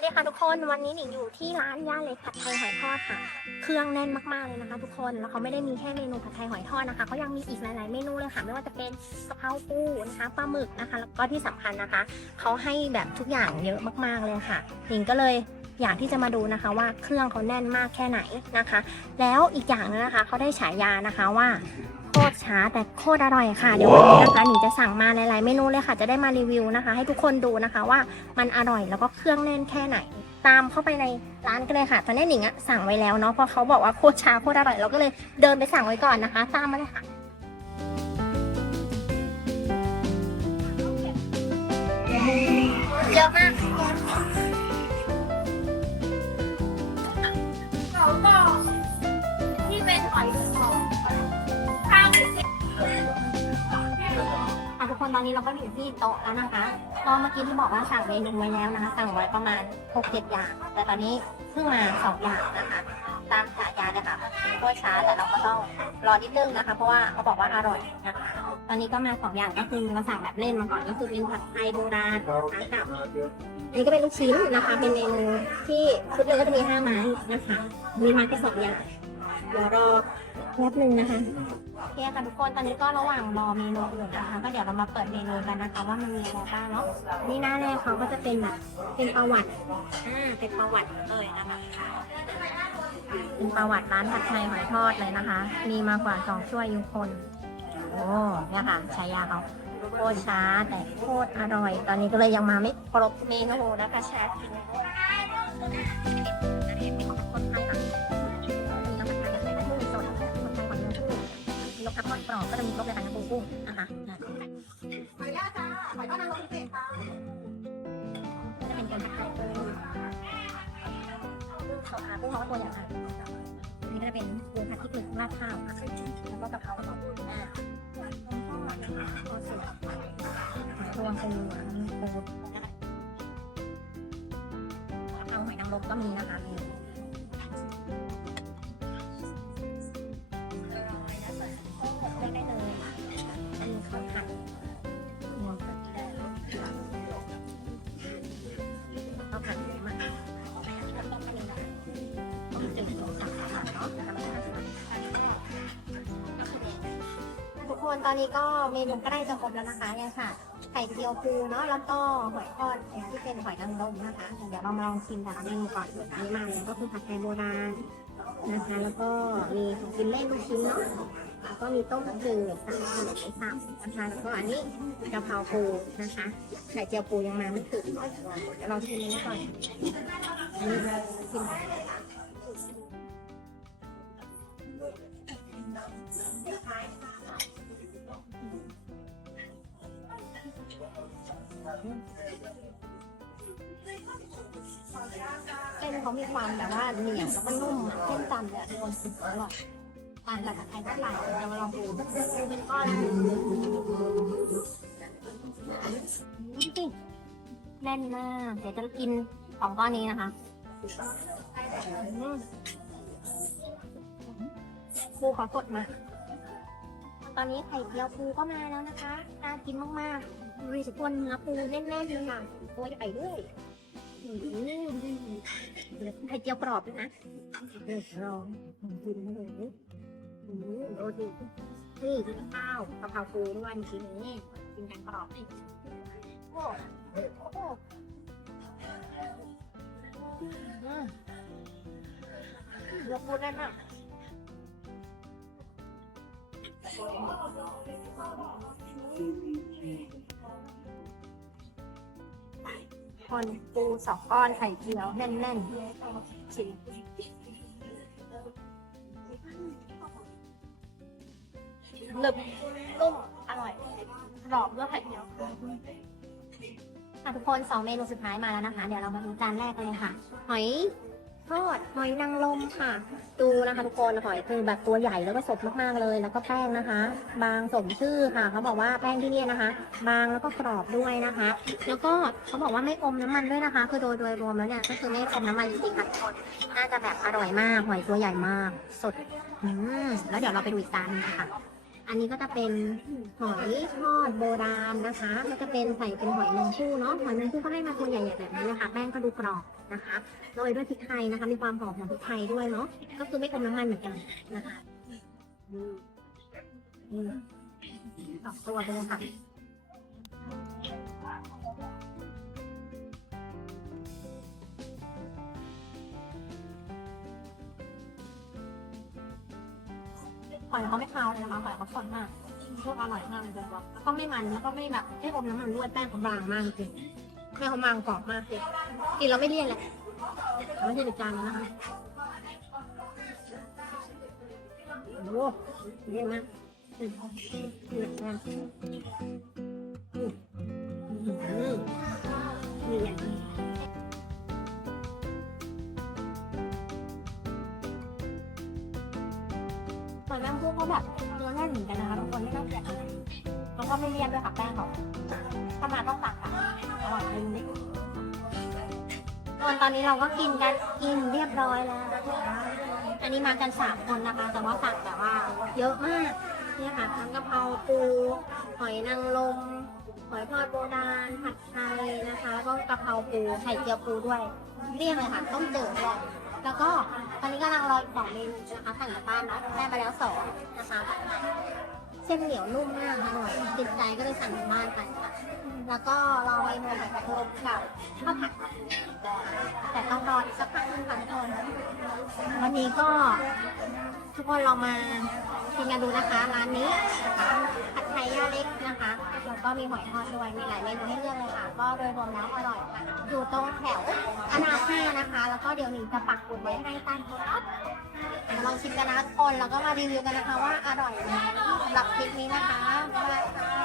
วัสดีค่ะทุกคนวันนี้หนิงอยู่ที่ร้านย่าเล็กผัดไทยหอยทอดค่ะ เครื่องแน่นมากๆเลยนะคะ ทุกคนแล้วเขาไม่ได้มีแค่เมนูผัดไทยหอยทอดนะคะเขายังมีอีกหลายๆเมนูเลยค่ะไม่ว่าจะเป็นกะเพราปูนะคะปลาหมึกนะคะ แล้วก็ที่สำคัญนะคะเขาให้แบบทุกอย่างเยอะมากๆเลยค่ะหนิงก็เลยอยากที่จะมาดูนะคะว่าเครื่องเขาแน่นมากแค่ไหนนะคะ แล้วอีกอย่างนึงนะคะเขาได้ฉายานะคะว่า โคตรช้าแต่โคตรอร่อยค่ะ เดี๋ยววันนี้นะคะหนิงจะสั่งมาหลายๆเมนูเลยค่ะ จะได้มารีวิวนะคะ ให้ทุกคนดูนะคะว่ามันอร่อยแล้วก็เครื่องแน่นแค่ไหน ตามเข้าไปในร้านกันเลยค่ะ ตอนนี้หนิงอะสั่งไว้แล้วเนาะเพราะเขาบอกว่าโคตรช้าโคตรอร่อยเราก็เลยเดินไปสั่งไว้ก่อนนะคะ ตามมาเลยค่ะเยอะมาก คนตอนนี้เราก็อยู่ที่โต๊ะแล้วนะคะก็เมื่อกี้ที่บอกว่าสั่งเมนูไว้แล้วนะคะ สั่งไว้ประมาณ6 7อย่าง แต่ตอนนี้เพิ่งมาสองอย่างนะคะ ตามฉายาเลยค่ะโคตรช้าแต่เราก็ต้องรอนิดนึงนะคะ เพราะว่าเขาบอกว่าอร่อยนะคะตอนนี้ก็มาสองอย่างก็คือเราสั่งแบบเล่นมาก่อนก็คือเป็นผัดไทยโบราณนะคะกับอันนี้ก็เป็นลูกชิ้นนะคะ เป็นเมนูที่ชุดหนึงก็จะมีห้าไม้นะคะ มีมาแค่สองอย่างเดี๋ยวรอ แป๊บหนึ่งนะคะโอเคค่ะทุกคนตอนนี้ก็ระหว่างรอเมนูอยู่นะคะ ก็เดี๋ยวเรามาเปิดเมนูกันนะคะว่ามันมีอะไรบ้างเนาะนี่หน้าแรกเขาก็จะเป็นแบบเป็นประวัติอ่าเป็นประวัติเลยนะคะเป็นประวัติร้านผัดไทยหอยทอดเลยนะคะ มีมากว่าสองช่วยยุคนโอ้เนี่ยค่ะฉายาเขาโคตรช้าแต่โคตรอร่อย ตอนนี้ก็เลยยังมาไม่ครบเมนูนะคะแชทย จะมีครบเลยค่ะน้ำปูกุ้งนะคะขออนุญาตจ้าขอต้อนรับพิเศษค่ะจะเป็นการผัดไทยปูเขาขากุ้งเขาก็ตัวใหญ่ค่ะอันนี้ก็จะเป็นปูผัดพริกหมึกราดข้าวค่ะแล้วก็กะเพรากรอบอ่าตัวปูปูเอาหอยนางรมก็มีนะคะ คนตอนนี้ก็เมนูใกล้จะครบแล้วนะคะเนี่ยค่ะ ไข่เจียวปูเนาะแล้วก็หอยทอดที่เป็นหอยนางรมนะคะ เดี๋ยวเรามาลองชิมแต่ละเมนูก่อนอันนี้มาเลยก็คือผัดไทยโบราณนะคะ แล้วก็มีของกินเล่นลูกชิ้นเนาะแล้วก็มีต้มจืดสามหมูสับนะคะแล้วก็อันนี้กะเพราปูนะคะไข่เจียวปูยังมาไม่ถึงเราชิมอันนี้ก่อนอันนี้ชิม เส้นเขามีความแบบว่าเหนียวแล้วก็นุ่มเส้นจันทร์เนี่ยทุกคนอร่อยต่างจากผัดไทยเท่าไหร่เดี๋ยวมาลองดูปูเป็นก้อนแน่นมากเดี๋ยวจะกินสองก้อนนี้นะคะอืมปูขอสดมาต อนนี้ไข่เจียวปูก็มาแล้วนะคะน่ากินมากๆดูสิคนเนื้อปูแน่นๆเลยค่ะตัวใหญ่ด้วยอืมไข่เจียวกรอบด้วยนะเดี๋ยวลองกินเลยอืมโอ้ดีนี่กินข้าวกะเพราปูด้วยชิ้นนี้กินกันกรอบนี่โอ้โหอืมเนื้อปูแน่นมาก คนปูสองก้อนไข่เจียวแน่นๆชิมหนึบนุ่มอร่อยกรอบด้วยไข่เจียวค่ะทุกคนสองเมนูสุดท้ายมาแล้วนะคะ เดี๋ยวเรามาดูจานแรกกันเลยค่ะ หอย ทอดหอยนางรมค่ะ ดูนะคะทุกคนหอยคือแบบตัวใหญ่แล้วก็สดมากๆเลย แล้วก็แป้งนะคะ บางสมชื่อค่ะ เขาบอกว่าแป้งที่นี่นะคะ บางแล้วก็กรอบด้วยนะคะ แล้วก็เขาบอกว่าไม่อมน้ำมันด้วยนะคะ คือโดยโดยรวมแล้วเนี่ยก็คือไม่อมน้ำมันจริงๆค่ะทุกคนน่าจะแบบอร่อยมากหอยตัวใหญ่มาก สดอืมแล้วเดี๋ยวเราไปดูอีกจานค่ะ อันนี้ก็จะเป็นหอยทอดโบราณนะคะ ก็จะเป็นใส่เป็นหอยนางชู่เนาะ หอยนางชู่ก็ให้มาตัวใหญ่ๆแบบนี้นะคะ แป้งก็ดูกรอบนะคะโรยด้วยพริกไทยนะคะ มีความหอมของพริกไทยด้วยเนาะ ก็คือไม่อมน้ำมันเหมือนกันนะคะสองตัวไปเลยค่ะ หอยเขาไม่คาวเลยนะคะหอยเขาสดมากพวกอร่อยมากเลยแล้วก็ไม่มันแล้วก็ไม่แบบให้อมน้ำมันด้วยแป้งเขาบางมากจริงแป้งเขาบางกรอบมากจริงกินแล้วไม่เลี่ยนเลยไม่ใช่เป็นจานแล้วนะคะโอ้โหเยอะมากอืมอืมอืม หอยแมงผู้เขาแบบเนื้อแน่นเหมือนกันนะคะทุกคนไม่ต้องเสียอะไรแล้วก็ไม่เลี่ยนด้วยค่ะแป้งเขาถ้ามาต้องสั่งค่ะอร่อยจริงๆส่วนตอนนี้เราก็กินกันกินเรียบร้อยแล้ว อันนี้มากันสามคนนะคะ แต่ว่าสั่งแบบว่า เยอะมากเนี่ยค่ะทั้งกะเพราปูหอยนางรมหอยทอดโบราณผัดไทยนะคะแล้วก็กะเพราปูไข่เจียวปูด้วยเรียกเลยค่ะต้มจืดด้วย แล้วก็ตอนนี้กำลังรออีกสองเมนูนะคะสั่งจากบ้านเนาะได้มาแล้วสองนะคะเส้นเหนียวนุ่มมากอร่อยติดใจก็เลยสั่งจากบ้านไปค่ะ แล้วก็รอเมนูหอยกระทงกับข้าวผัดแต่ต้องรออีกสักพักหนึงค่ะทุกคนวันนี้ก็ทุกคนลองมากินกันดูนะคะ ร้านนี้นะคะผัดไทยย่าเล็กนะคะแล้วก็มีหอยทอดด้วยมีหลายเมนูให้เลือกเลยค่ะ ก็โดยรวมแล้วอร่อยค่ะอยู่ตรงแถวอนาค่านะคะ แล้วก็เดี๋ยวหนิงจะปักหมุดไว้ให้ใต้โพสต์เดี๋ยวลองชิมกันนะทุกคนแล้วก็มารีวิวกันนะคะว่าอร่อยไหมสำหรับคลิปนี้นะคะบ๊ายบายค่ะ